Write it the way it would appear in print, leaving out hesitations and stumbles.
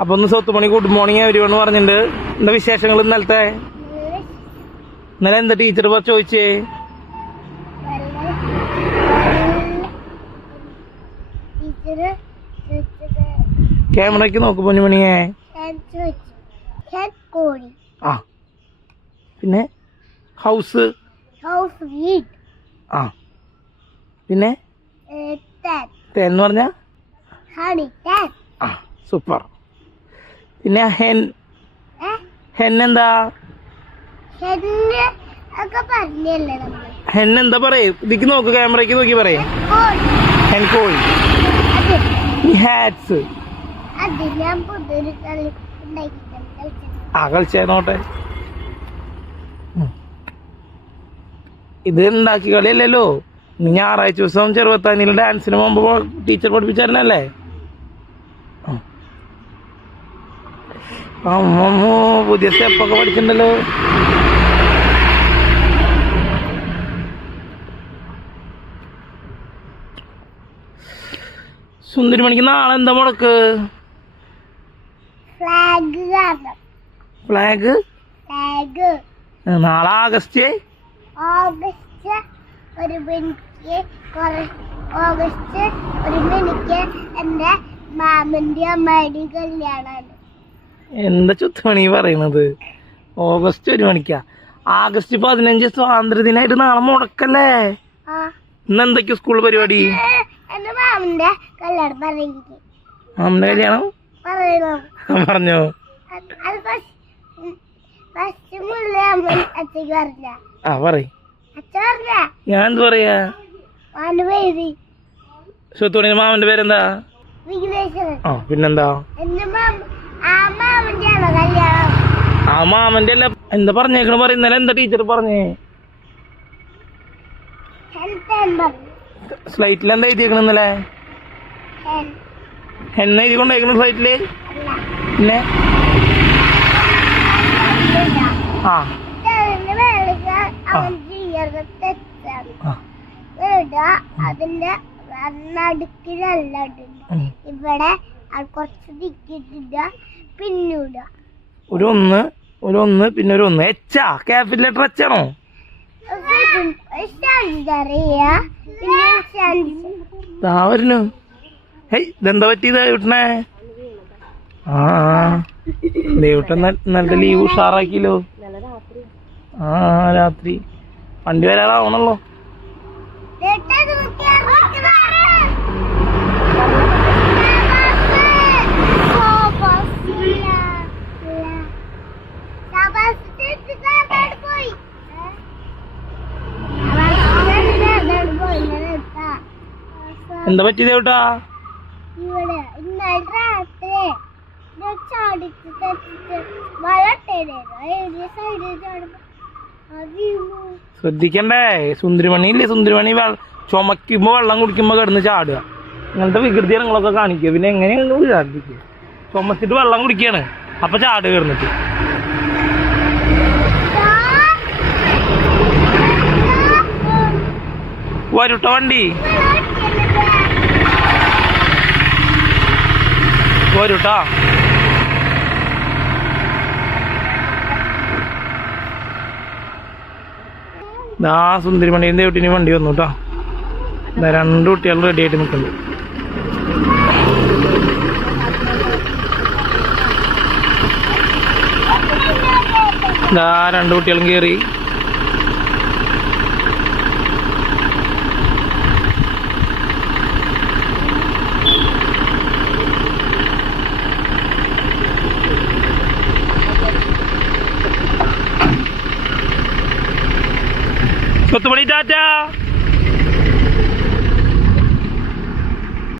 അപ്പൊ ഒന്ന് സ്വത്തുമണി good morning everyone പറഞ്ഞിട്ടുണ്ട്. എന്താ വിശേഷങ്ങൾ ഇന്നലത്തെ? ഇന്നലെ എന്താ ടീച്ചർ ചോദിച്ചേ? ക്യാമറയ്ക്ക് നോക്ക് പൊന്നുമണിയെ. ആ പിന്നെ ഹൗസ് ആ പിന്നെ എന്ന് പറഞ്ഞ ആ സൂപ്പർ. പിന്നെ ഹെൻ എന്താ? ഹെൻ എന്താ പറയേ? ഇതിക്ക് നോക്ക്, ക്യാമറയ്ക്ക് നോക്കി പറയേ. ഹെൻ കോഴി. ഹാറ്റ്സ് ആ കളിച്ചേന്നോട്ടെ. ഇത് ഉണ്ടാക്കി കളിയല്ലല്ലോ. നീ ഞായറാഴ്ച ദിവസം ചെറുപ്പത്താനിയിൽ ഡാൻസിന് മുമ്പ് ടീച്ചർ പഠിപ്പിച്ചായിരുന്നല്ലേ? അമ്മമ്മോ പുതിയ സ്റ്റെപ്പൊക്കെ പഠിച്ചിട്ടുണ്ടല്ലോ. സുന്ദരി മണിക്ക് നാളെ എന്താ മുടക്ക്? ഫ്ലാഗ്. നാളെ ആഗസ്റ്റ് 1 എന്റെ മാമന്റെ അമ്മയുടെ കല്യാണാണ്. എന്താ ചുത്തുമണി പറയണത്? ഓഗസ്റ്റ് 1 മണിക്കാ? ആഗസ്റ്റ് 15 സ്വാതന്ത്ര്യദിനായിട്ട് നാളെ മുടക്കല്ലേ? ഇന്നെന്തൊക്കെയോ സ്കൂൾ പരിപാടി? എന്റെ മാമന്റെ കല്യാണം പറയുന്നത്. മാമന്റെ കല്യാണം പറഞ്ഞോ? ആ പറയ്. ഞാൻ എന്ത് പറയാ? സ്വത്തുമണി മാമന്റെ പേരെന്താ? ആ പിന്നെന്താ? ആ മാമന്റെ അല്ല. എന്താ പറഞ്ഞേക്കണ പറയുന്നല്ലേ? എന്താ ടീച്ചർ പറഞ്ഞേ? സ്ലൈറ്റിൽ എന്താ എഴുതിയേക്കണ ഇന്നലെ? എന്നെ എഴുതി കൊണ്ടേക്കണ സ്ലൈറ്റില്? പിന്നെ ആ അതിന്റെ നടുക്കിലല്ല ഇവിടെ കുറച്ച് തിക്കിട്ടില്ല. പിന്നൂട ഒരു ഒന്ന് പിന്നെ ഒരു ഒന്ന്. എച്ചാ? ക്യാപിറ്റൽ ലെറ്റർ എച്ചാണോ? വരുന്നു. ഹേയ് ഇതെന്താ പറ്റിയത് ദേവട്ടനെ? ആ ദേവട്ടൻ നല്ല ലീവ് ഉഷാറാക്കിയല്ലോ. ആ രാത്രി വണ്ടി വരാറാവണല്ലോ. എന്താ പറ്റി ദേവട്ടാ? ശ്രദ്ധിക്കണ്ടേ? സുന്ദരിമണിയില്ലേ, സുന്ദരിമണി ചുമക്കുമ്പോ വെള്ളം കുടിക്കുമ്പോ കിടന്ന് ചാടുക. ഇങ്ങനത്തെ വികൃതി ഞങ്ങളൊക്കെ കാണിക്കുക. പിന്നെ എങ്ങനെയാണ് വിചാരിക്കുക? ചുമച്ചിട്ട് വെള്ളം കുടിക്കാണ്, അപ്പൊ ചാടുക കിടന്നിട്ട്. വരുട്ട വണ്ടി വരുട്ടാ. സുന്ദരിമണിയും ദേവട്ടിനും വണ്ടി വന്നു കേട്ടോ. 2 കുട്ടികൾ റെഡി ആയിട്ട് നിൽക്കുന്നുണ്ട്. 2 കുട്ടികളും കയറി. സ്വത്തുമണി ടാറ്റ.